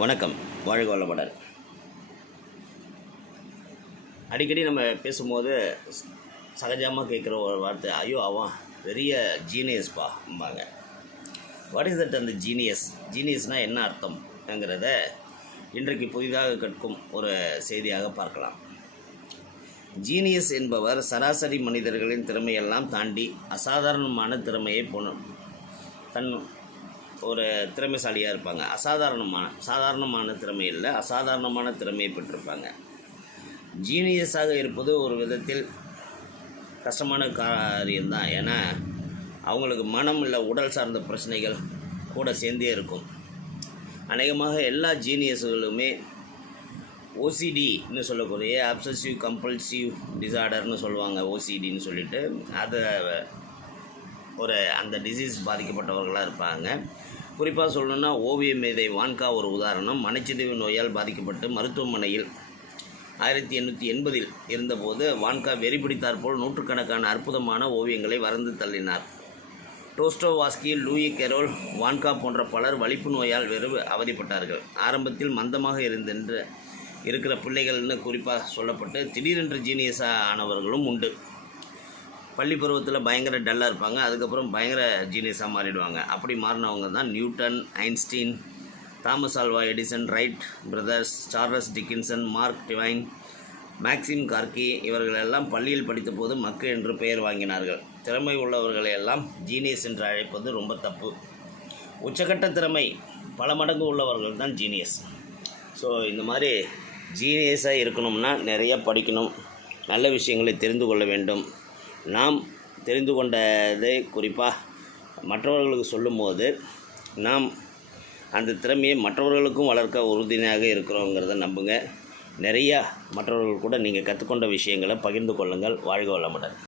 வணக்கம். வாழ்க வளமுடன். அடிக்கடி நம்ம பேசும்போது சகஜமாக கேட்குற ஒரு வார்த்தை ஐயோ அவன் பெரிய ஜீனியஸ்பாம்பாங்க வாட் இஸ் தட் அந்த ஜீனியஸ் ஜீனியஸ்னால் என்ன அர்த்தம்ங்கிறத இன்றைக்கு புதிதாக கற்கும் ஒரு செய்தியாக பார்க்கலாம். ஜீனியஸ் என்பவர் சராசரி மனிதர்களின் திறமையெல்லாம் தாண்டி அசாதாரணமான திறமையை பொண்ணு தன் ஒரு திறமைசாலியாக இருப்பாங்க. அசாதாரணமான சாதாரணமான திறமை இல்லை. அசாதாரணமான திறமையை பெற்றிருப்பாங்க. ஜீனியஸாக இருப்பது ஒரு விதத்தில் கஷ்டமான காரியம்தான். ஏன்னா அவங்களுக்கு மனம் இல்லை உடல் சார்ந்த பிரச்சனைகள் கூட சேர்ந்தே இருக்கும். அநேகமாக எல்லா ஜீனியஸுகளுமே ஓசிடின்னு சொல்லக்கூடிய அப்சசிவ் கம்பல்சிவ் டிசார்டர்னு சொல்லுவாங்க ஓசிடின்னு சொல்லிட்டு. அதை ஒரு அந்த டிசீஸ் பாதிக்கப்பட்டவர்களாக இருப்பாங்க. குறிப்பாக சொல்லணும்னா ஓவிய மேதை வான்கா ஒரு உதாரணம். மனச்சிதைவு நோயால் பாதிக்கப்பட்டு மருத்துவமனையில் ஆயிரத்தி எண்ணூற்றி எண்பதில் இருந்தபோது வான்கா வெறி பிடித்தாற்போல் நூற்றுக்கணக்கான அற்புதமான ஓவியங்களை வரைந்து தள்ளினார். Dostoevsky Lewis Carroll van Gogh போன்ற பலர் வலிப்பு நோயால் வெறு அவதிப்பட்டார்கள். ஆரம்பத்தில் மந்தமாக இருந்தென்று இருக்கிற பிள்ளைகள்னு குறிப்பாக சொல்லப்பட்டு திடீரென்று ஜீனியஸாக ஆனவர்களும் உண்டு. பள்ளி பருவத்தில் பயங்கர டல்லாக இருப்பாங்க. அதுக்கப்புறம் பயங்கர ஜீனியஸாக மாறிடுவாங்க. அப்படி மாறினவங்க தான் Newton Einstein Thomas Alva Edison Wright brothers Charles Dickinson Mark Twain Maxim Gorky இவர்களெல்லாம் பள்ளியில் படித்தபோது மக்கு என்று பெயர் வாங்கினார்கள். திறமை உள்ளவர்களை எல்லாம் ஜீனியஸ் என்று அழைப்பது ரொம்ப தப்பு. உச்சக்கட்ட திறமை பல மடங்கு உள்ளவர்கள் தான் ஜீனியஸ் ஸோ இந்த மாதிரி ஜீனியஸாக இருக்கணும்னா நிறைய படிக்கணும். நல்ல விஷயங்களை தெரிந்து கொள்ள வேண்டும். நாம் தெரிந்து கொண்டதை குறிப்பாக மற்றவர்களுக்கு சொல்லும்போது நாம் அந்த திறமையை மற்றவர்களுக்கும் வளர்க்க உறுதுணையாக இருக்கிறோங்கிறத நம்புங்க. நிறையா மற்றவர்கள் கூட நீங்கள் கற்றுக்கொண்ட விஷயங்களை பகிர்ந்து கொள்ளுங்கள். வாழ்க வளமுடன்.